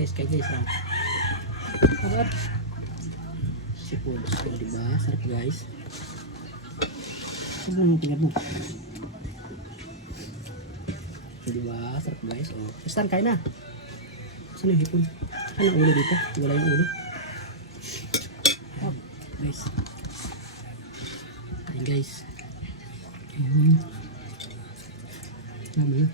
guys, sarap. Sipon, diba? Sarap guys. Tingnan mo. Diba? Sarap guys. Oh, Tristan, kain na. Saan yung hipon? Saan yung ulo dito? Wala yung ulo. Oh, guys. Kain guys. Tama yun.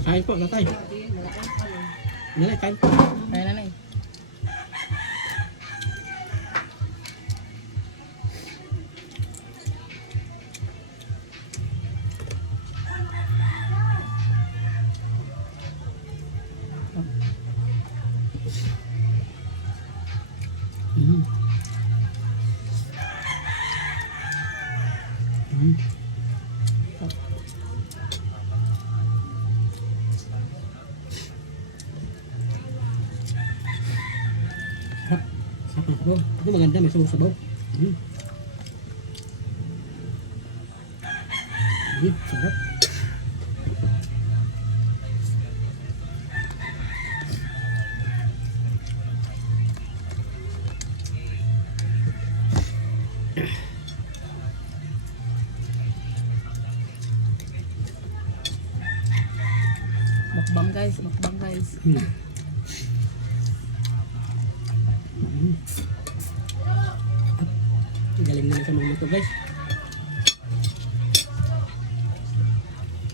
Kain po, natay. Nanay, kain po. Kain nanay. Sarap ng sabaw. Ito maganda, may sabaw. Sarap. Mukbang guys. Galing na sa mga ito guys.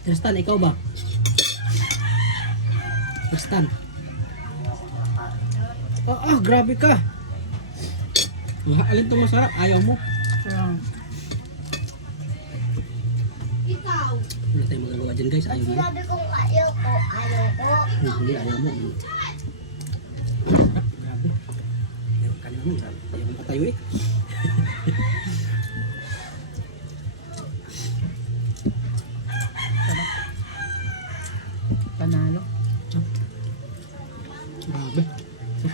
Tristan, ikaw ba? Tristan. Grabe ka. Alin itong masarap? Ayaw mo. Ikaw. Wala tayong magagawa dyan guys. Ayaw mo. Sinabi kong ayaw ko. Hindi, ayaw mo. Grabe. Ayaw ka naman. Ayaw mo patayo eh. Panalo. Grabe. So,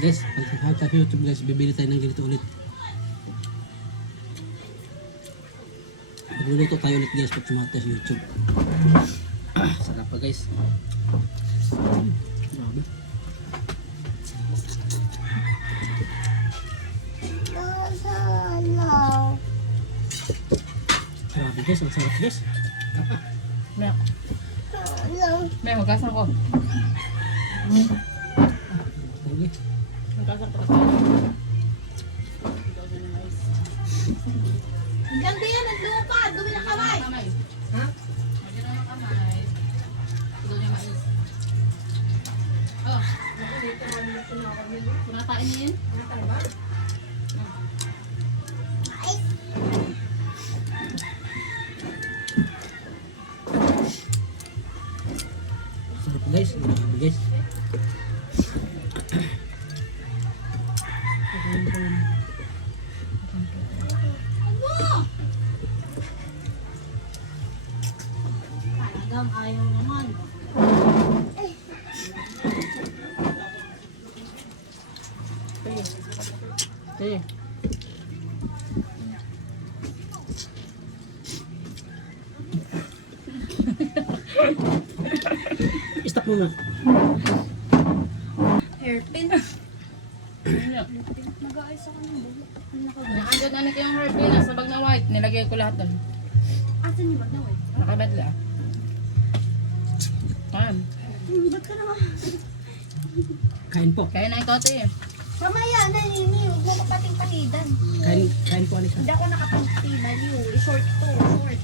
guys, pag sa YouTube guys, bibili tayo ng ganito ulit. Magluluto tayo ulit guys pag sumata sa YouTube. Sarap pa guys. Grabe. Grabe guys, ang sarap guys. May hugasan ko. Okay. Hugasan ko. Ganda yan, ang lupa. Dumi na kamay. Ha? Hindi na yung kamay. Doon yung mais. Oh. Kunatain niyo yun? Kunatain ba? Sarap guys. Grabe guys. Talagang ayaw naman. Sige. Stop mo na. Hairpin. Nag-aayos ako ng buhok. Nakandyan na nito yung hairpin. Nasa bag na white. Nilagay ko lahat doon. Asan yung bag na white? Nakabadla. Ayan. Ba't ka naman? Kain po. Kaya na ikaw ito eh. Kamaya, nanini. Huwag mo ko pating palidan. Kain po Anika. Hindi ako nakapagtiban yun. I-short to. Short.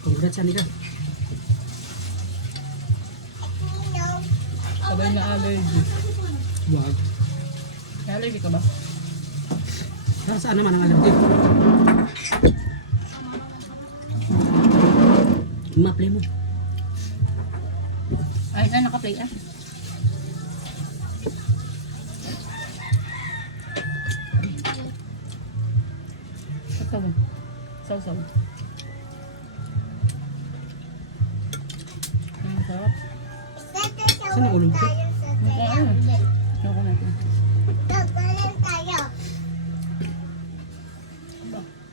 Congrats Anika. Sabay na allergy. Wag. May allergy ka ba? Saan naman ang allergy? Ma-play mo. Ay, na naka-play ah. Ito mo. Saw-saw. Ang sarap. Saan ang ulong ko? Ayoko natin.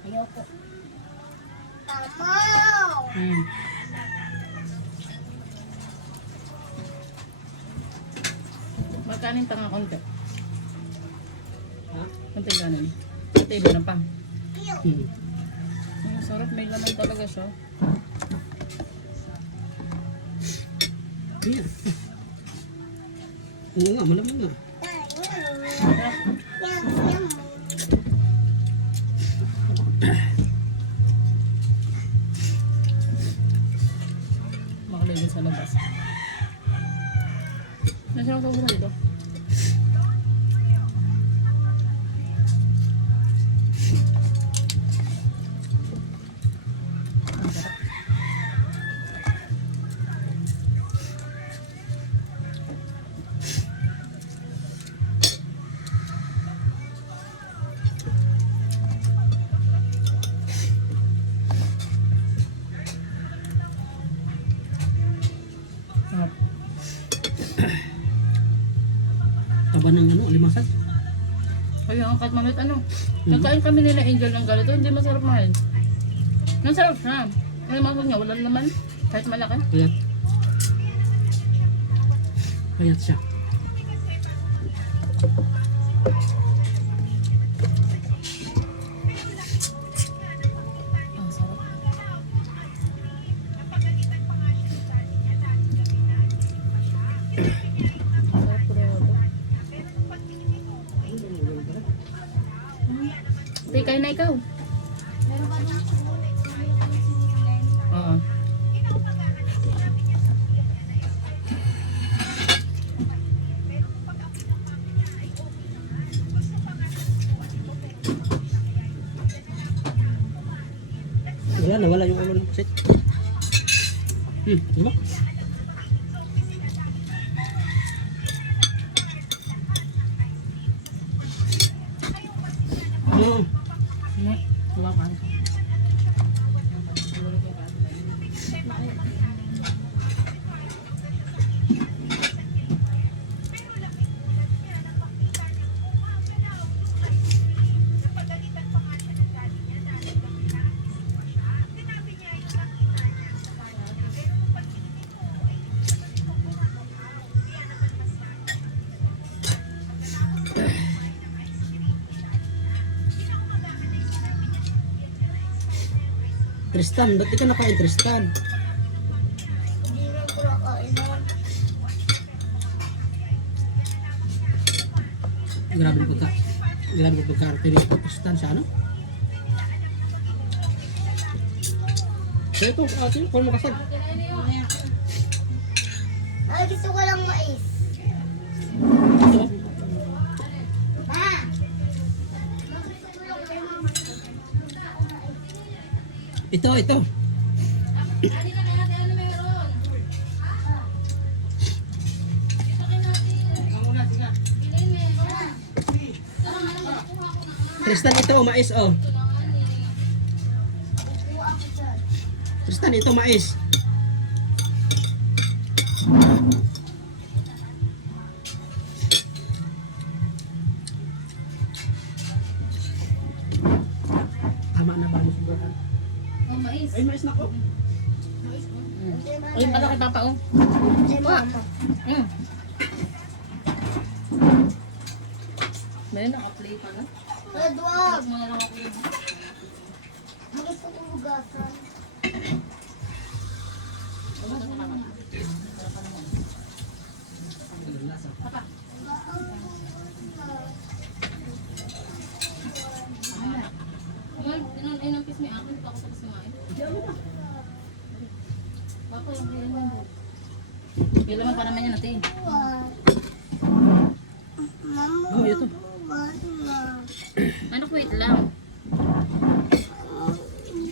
Ayoko. Hmm. Magkanin pa nga konti. Ha? Konti ganin. Ito iba na pa. Hmm. Ang sarap, may laman talaga siya. Ayan. Oo nga, malamang nga. Sarap. Makalagay sa labas. Nasarap ko na dito. Ang sarap. Sarap. Taba ng ano, alimasag. Kaya ang kahit mamit ano. Nagkain kami nila Angel ng ganito, hindi masarap mahal. Masarap siya. Ang masarap niya, wala naman. Kahit malaki. Payat. Payat siya. Ang sarap. Sarap ko rin ito. Hindi, kain na ikaw. Meron ka doon. Oo. Wala na, wala yung ulo ng pusit. Diba? Oo. Wala ka. Tristan, ba't di ka nakain Tristan? Hindi na ko nakainan. Grabe yung pagka. Grabe yung pagka-arte ni Tristan sa ano? Kaya ito, ate, kung makasag. Ay, gusto ko lang mais. Ito, Ma! ito. Tristan, ito, mais, oh. Tristan, ito, mais. Tama na ba? Oh, mais. Ay, mais na ko. Ayun pala kay Papa, oh. Ay, mama. Meron naka-play pala. Edward! Mo na lang ako yun. Gusto ko hugasan. Inampis mo akin, pa ako tapos kumain. Papa, yung kailan mo. Kailan pa naman yan natin. Wow.